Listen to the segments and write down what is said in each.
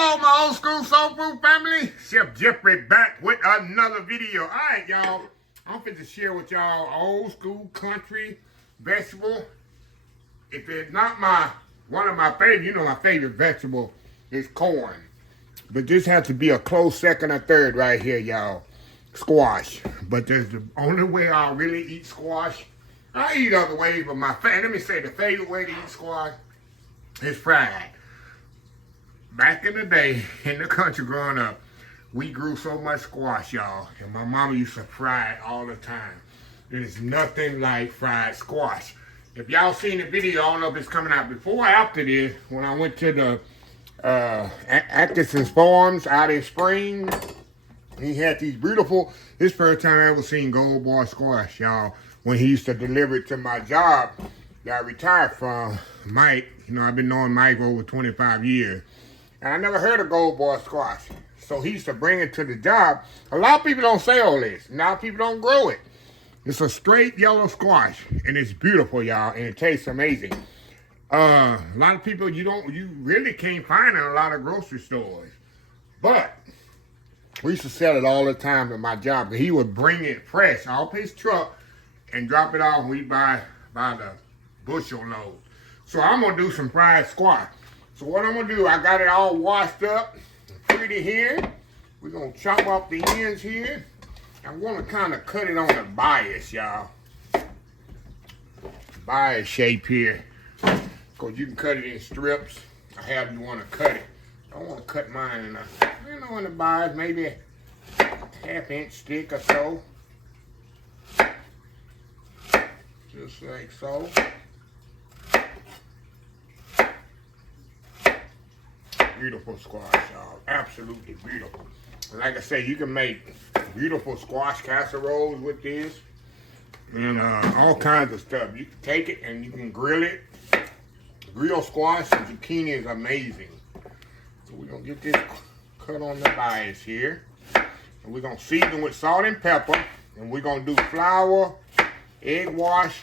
Hello, my old school soul food family. Chef Jeffrey back with another video. All right, y'all. I'm finna share with y'all old school country vegetable. If it's not one of my favorite, you know my favorite vegetable is corn. But this has to be a close second or third right here, y'all. Squash. But there's the only way I'll really eat squash. I eat other ways, but let me say the favorite way to eat squash is fried. Back in the day, in the country growing up, we grew so much squash, y'all. And my mama used to fry it all the time. There's nothing like fried squash. If y'all seen the video, I don't know if it's coming out before or after this, when I went to the Atkinson's Farms out in Spring, he had these beautiful, this first time I ever seen gold bar squash, y'all, when he used to deliver it to my job that I retired from, Mike. You know, I've been knowing Mike over 25 years. And I never heard of gold bar squash. So he used to bring it to the job. A lot of people don't say all this. A lot of people don't grow it. It's a straight yellow squash. And it's beautiful, y'all. And it tastes amazing. A lot of people, you really can't find it in a lot of grocery stores. But we used to sell it all the time at my job. He would bring it fresh off his truck and drop it off. We buy the bushel load. So I'm going to do some fried squash. So what I'm going to do, I got it all washed up, pretty here. We're going to chop off the ends here. I'm going to kind of cut it on the bias, y'all. Bias shape here. Because you can cut it in strips, or however you want to cut it. I want to cut mine in the bias, maybe a half-inch thick or so. Just like so. Beautiful squash, y'all. Absolutely beautiful. And like I say, you can make beautiful squash casseroles with this. And all kinds of stuff. You can take it and you can grill it. Grilled squash and zucchini is amazing. So we're going to get this cut on the bias here. And we're going to season with salt and pepper. And we're going to do flour, egg wash,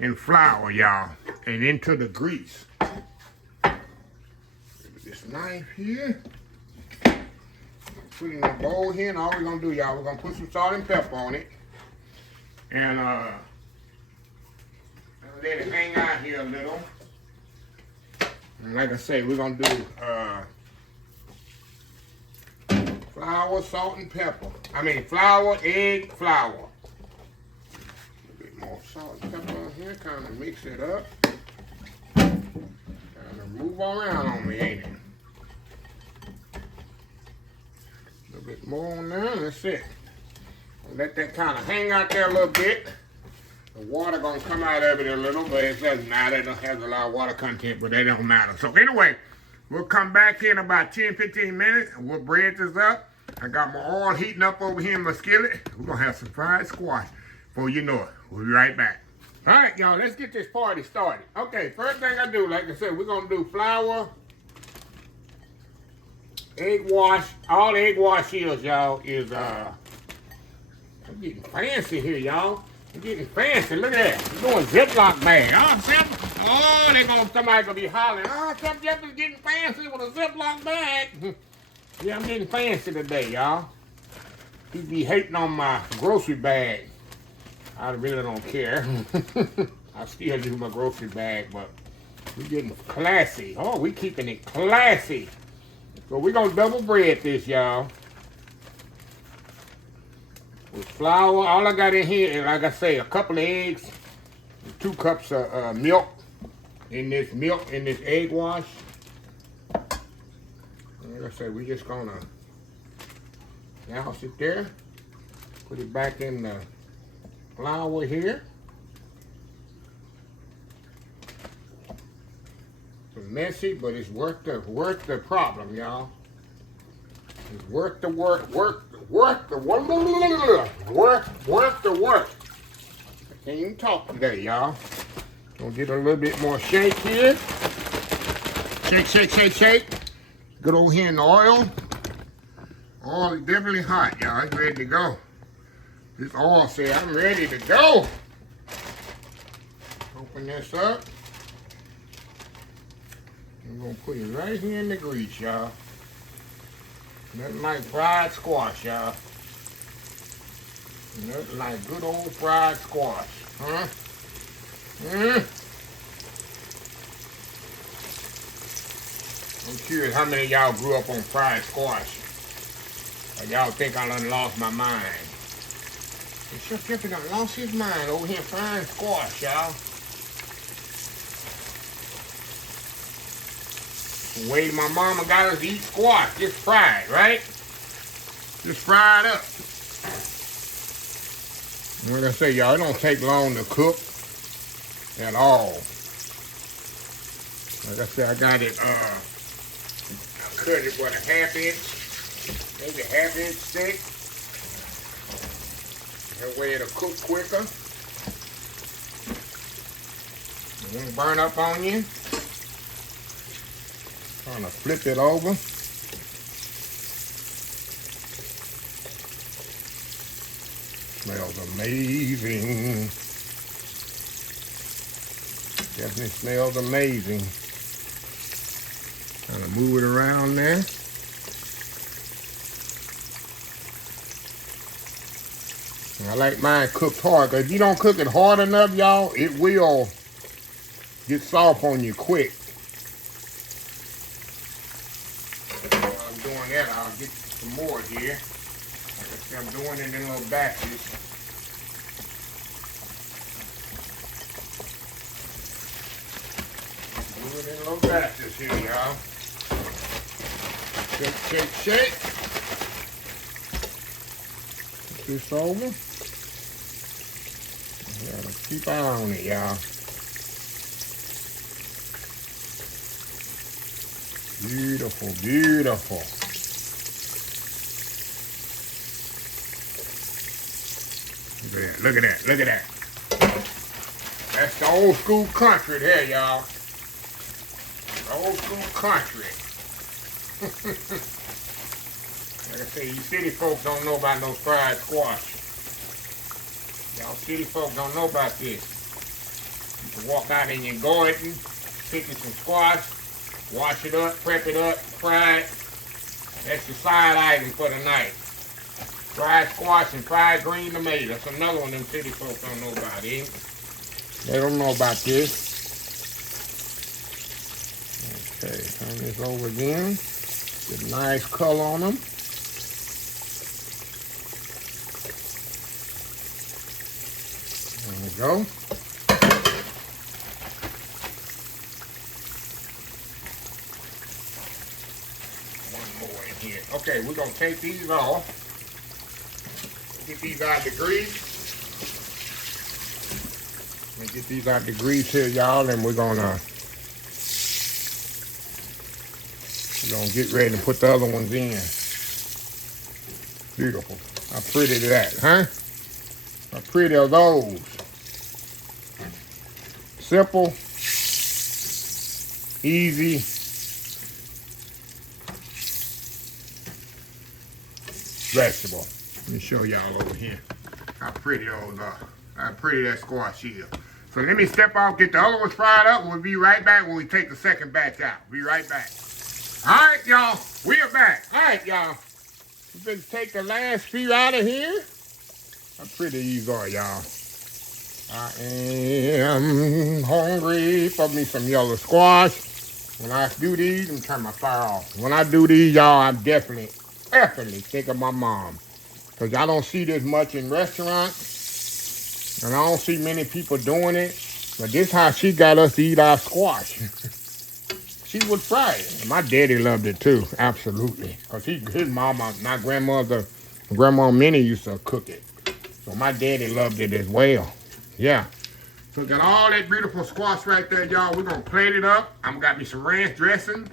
and flour, y'all. And into the grease. This knife here. Put it in a bowl here, and all we're gonna do, y'all, we're gonna put some salt and pepper on it. And let it hang out here a little. And like I say, we're gonna do flour, salt, and pepper. Flour, egg, flour. A bit more salt and pepper on here, kind of mix it up. Kind of move around on me, ain't it? A little bit more on there, that's it. Let that kind of hang out there a little bit. The water gonna come out of it a little, but it doesn't matter. It has a lot of water content, but that don't matter. So anyway, we'll come back in about 10-15 minutes and we'll bread this up. I got my oil heating up over here in my skillet. We're gonna have some fried squash before you know it. We'll be right back. All right, y'all, let's get this party started. Okay, first thing I do, like I said, we're gonna do flour, egg wash. All egg wash is, y'all, is I'm getting fancy here, y'all. I'm getting fancy. Look at that. We're doing Ziploc bag. Somebody gonna be hollering. Oh, Chef Jeff is getting fancy with a Ziploc bag. Yeah, I'm getting fancy today, y'all. People be hating on my grocery bag. I really don't care. I still do my grocery bag, but we're getting classy. Oh, we keeping it classy. So we're gonna double bread this, y'all. With flour. All I got in here is, like I say, a couple of eggs, 2 cups of milk in this egg wash. And like I say, we're just gonna douse it there. Put it back in the flour here. It's messy, but it's worth the problem, y'all. It's worth the work. I can't even talk today, y'all. Gonna get a little bit more shake here. Shake. Good over here in the oil. Oil is definitely hot, y'all. It's ready to go. This oil says I'm ready to go. Open this up. I'm gonna put it right here in the grease, y'all. Nothing like fried squash, y'all. Nothing like good old fried squash. Huh? I'm curious how many of y'all grew up on fried squash. Or y'all think I done lost my mind. And Chef Jeffy done lost his mind over here frying squash, y'all. The way my mama got us to eat squash, just fried, right? Just fried up. Like I say, y'all, it don't take long to cook at all. Like I said, I got it, I cut it, what, a ½ inch? Maybe ½ inch thick. That way it'll cook quicker. It won't burn up on you. Trying to flip it over. Smells amazing. Definitely smells amazing. Kind of move it around there. I like mine cooked hard, because if you don't cook it hard enough, y'all, it will get soft on you quick. While I'm doing that, I'll get some more here. Like I said, I'm doing it in little batches. Do it in little batches here, y'all. Shake, shake, shake. Put this over. Gotta keep an eye on it, y'all. Beautiful, beautiful. Look at that, look at that. That's the old school country there, y'all. The old school country. Like I say, you city folks don't know about no fried squash. Y'all city folk don't know about this. You can walk out in your garden, pick you some squash, wash it up, prep it up, fry it. That's your side item for the night. Fried squash and fried green tomato. That's another one them city folks don't know about, eh? They don't know about this. Okay, turn this over again. Get a nice color on them. There we go. One more in here. Okay, we're going to take these off. Get these out of the grease. Let me get these out of the grease here, y'all, and we're gonna get ready to put the other ones in. Beautiful. How pretty is that, huh? How pretty are those? Simple, easy, vegetable. Let me show y'all over here how pretty those are. How pretty that squash is. So let me step off, get the other ones fried up. We'll be right back when we take the second batch out. Be right back. All right, y'all. We are back. All right, y'all. We're going to take the last few out of here. How pretty these are, y'all. I am hungry for me some yellow squash. When I do these, I'm turning my fire off. When I do these, y'all, I definitely think of my mom. Because I don't see this much in restaurants. And I don't see many people doing it. But this is how she got us to eat our squash. She would fry it. And my daddy loved it too, absolutely. Because his mama, my Grandma Minnie used to cook it. So my daddy loved it as well. Yeah. So got all that beautiful squash right there, y'all. We're going to plate it up. I'm got me some ranch dressing.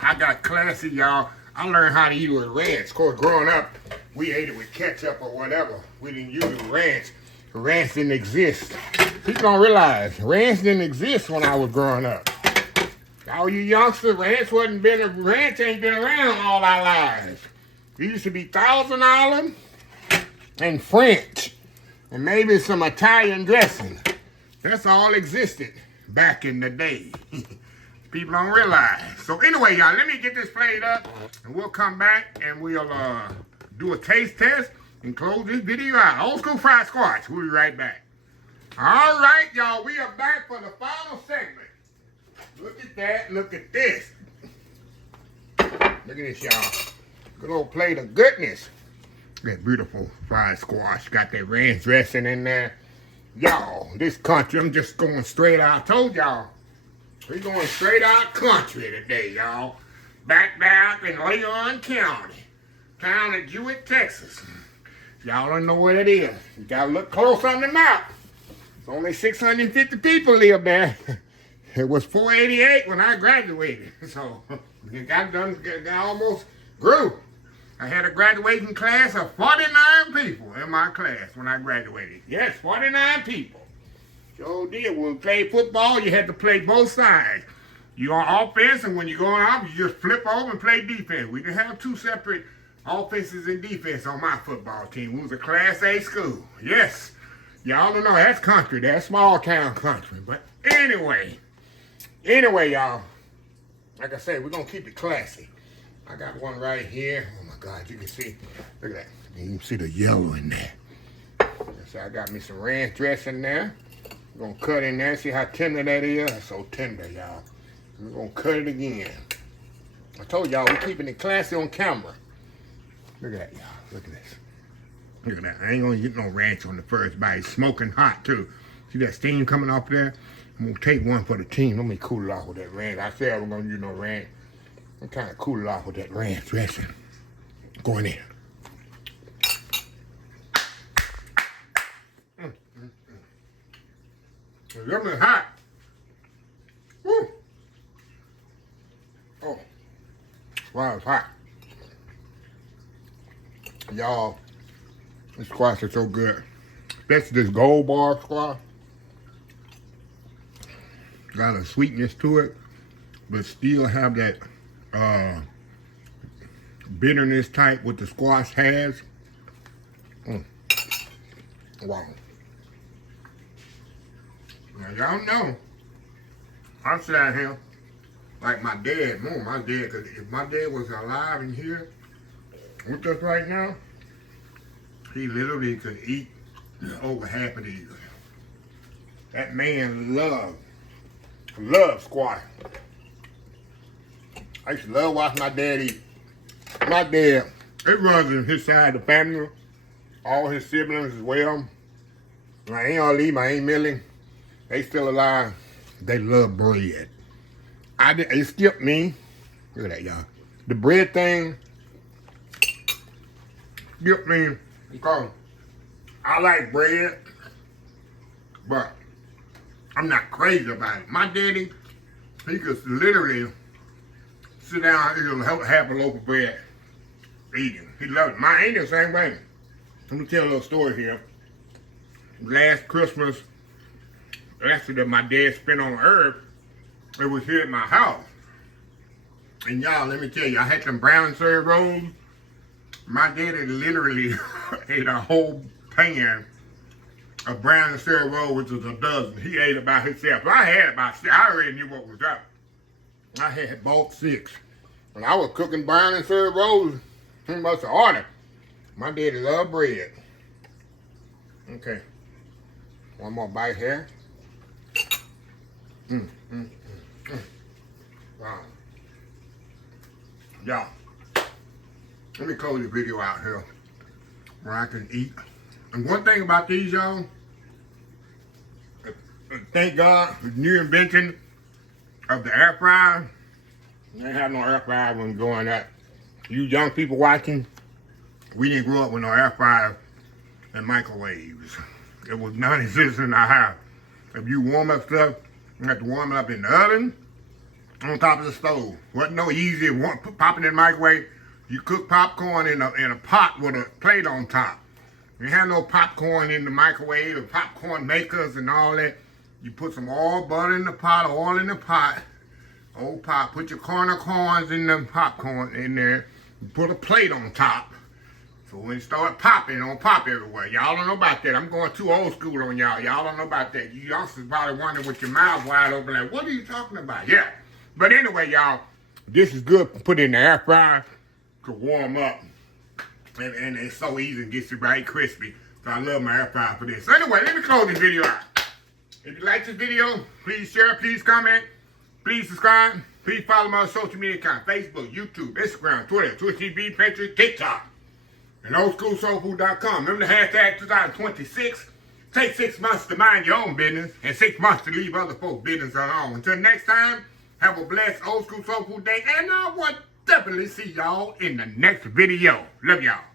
I got classy, y'all. I learned how to eat it with ranch. Of course, growing up, we ate it with ketchup or whatever. We didn't use it with ranch. Ranch didn't exist. People don't realize ranch didn't exist when I was growing up. All you youngsters, ranch ain't been around all our lives. It used to be Thousand Island and French and maybe some Italian dressing. That's all existed back in the day. People don't realize. So anyway, y'all, let me get this played up, and we'll come back and we'll do a taste test and close this video out. Old school fried squash. We'll be right back. All right, y'all, we are back for the final segment. Look at that. Look at this. Look at this, y'all. Good old plate of goodness. That beautiful fried squash. Got that ranch dressing in there. Y'all, this country, I'm just going straight out. I told y'all, we're going straight out country today, y'all. Back down in Leon County. Town of Jewett, Texas. Y'all don't know what it is. You gotta look close on the map. It's only 650 people live there. It was 488 when I graduated. So, it got almost grew. I had a graduating class of 49 people in my class when I graduated. Yes, 49 people. Sure did. When we played football, you had to play both sides. You're on offense, and when you're going off, you just flip over and play defense. We didn't have two separate offenses and defense on my football team. We was a Class A school. Yes. Y'all don't know, that's country. That's small town country. But anyway, y'all, like I said, we're going to keep it classy. I got one right here. Oh, my God, you can see. Look at that. You can see the yellow in there. So I got me some ranch dressing there. We're going to cut in there. See how tender that is? That's so tender, y'all. We're going to cut it again. I told y'all, we're keeping it classy on camera. Look at that, y'all. Look at this. Look at that. I ain't going to get no ranch on the first bite. It's smoking hot, too. See that steam coming off there? I'm going to take one for the team. Let me cool it off with that ranch. I said I was going to use no ranch. I'm kind of cool it off with that ranch dressing. Going in. It's really hot. Woo. Oh. Wow, it's hot. Y'all, this squash is so good. Especially this gold bar squash. Got a sweetness to it, but still have that bitterness type what the squash has. Wow. Now y'all know, I'm sitting here like my dad. My dad, because if my dad was alive and here with us right now, he literally could eat over half of these. That man loved squash. I used to love watching my dad eat. My dad, it runs in his side of the family, all his siblings as well. My Aunt Ollie, my Aunt Millie, they still alive. They love bread. It skipped me. Look at that, y'all. The bread thing skipped me because I like bread, but I'm not crazy about it. My daddy, he could literally sit down and have a loaf of bread eating. He loved it. My aunt the same way. Let me tell a little story here. Last Christmas, after that my dad spent on earth, it was here at my house. And y'all, let me tell you, I had some brown syrup rolls. My daddy literally ate a whole pan of brown syrup rolls, which was a dozen. He ate it by himself. I had about 6. I already knew what was up. I had bought 6. When I was cooking brown and syrup rolls, he must have ordered. My daddy loved bread. Okay. One more bite here. Wow. Y'all, let me close this video out here where I can eat. And one thing about these, y'all, thank God for the new invention of the air fryer. I didn't have no air fryer when going up. You young people watching, we didn't grow up with no air fryer and microwaves. It was non-existent in our house. If you warm up stuff, you have to warm it up in the oven on top of the stove. Wasn't no easy popping in the microwave. You cook popcorn in a pot with a plate on top. You had no popcorn in the microwave or popcorn makers and all that. You put some oil, butter in the pot, oil in the pot. Old pot. Put your corns in the popcorn in there. You put a plate on top. So when it start popping, it don't pop everywhere. Y'all don't know about that. I'm going too old school on y'all. Y'all don't know about that. You youngsters probably wondering with your mouth wide open like, what are you talking about? Yeah. But anyway, y'all, this is good. Put it in the air fryer to warm up. And it's so easy and gets it right crispy. So I love my air fryer for this. So anyway, let me close this video out. If you like this video, please share, please comment, please subscribe. Please follow my social media account, Facebook, YouTube, Instagram, Twitter, Twitch TV, Pinterest, TikTok, and oldschoolsoulfood.com. Remember the hashtag 2026. Take 6 months to mind your own business and 6 months to leave other folks' business alone. Until next time, have a blessed Old School Soul Food day. And I will definitely see y'all in the next video. Love y'all.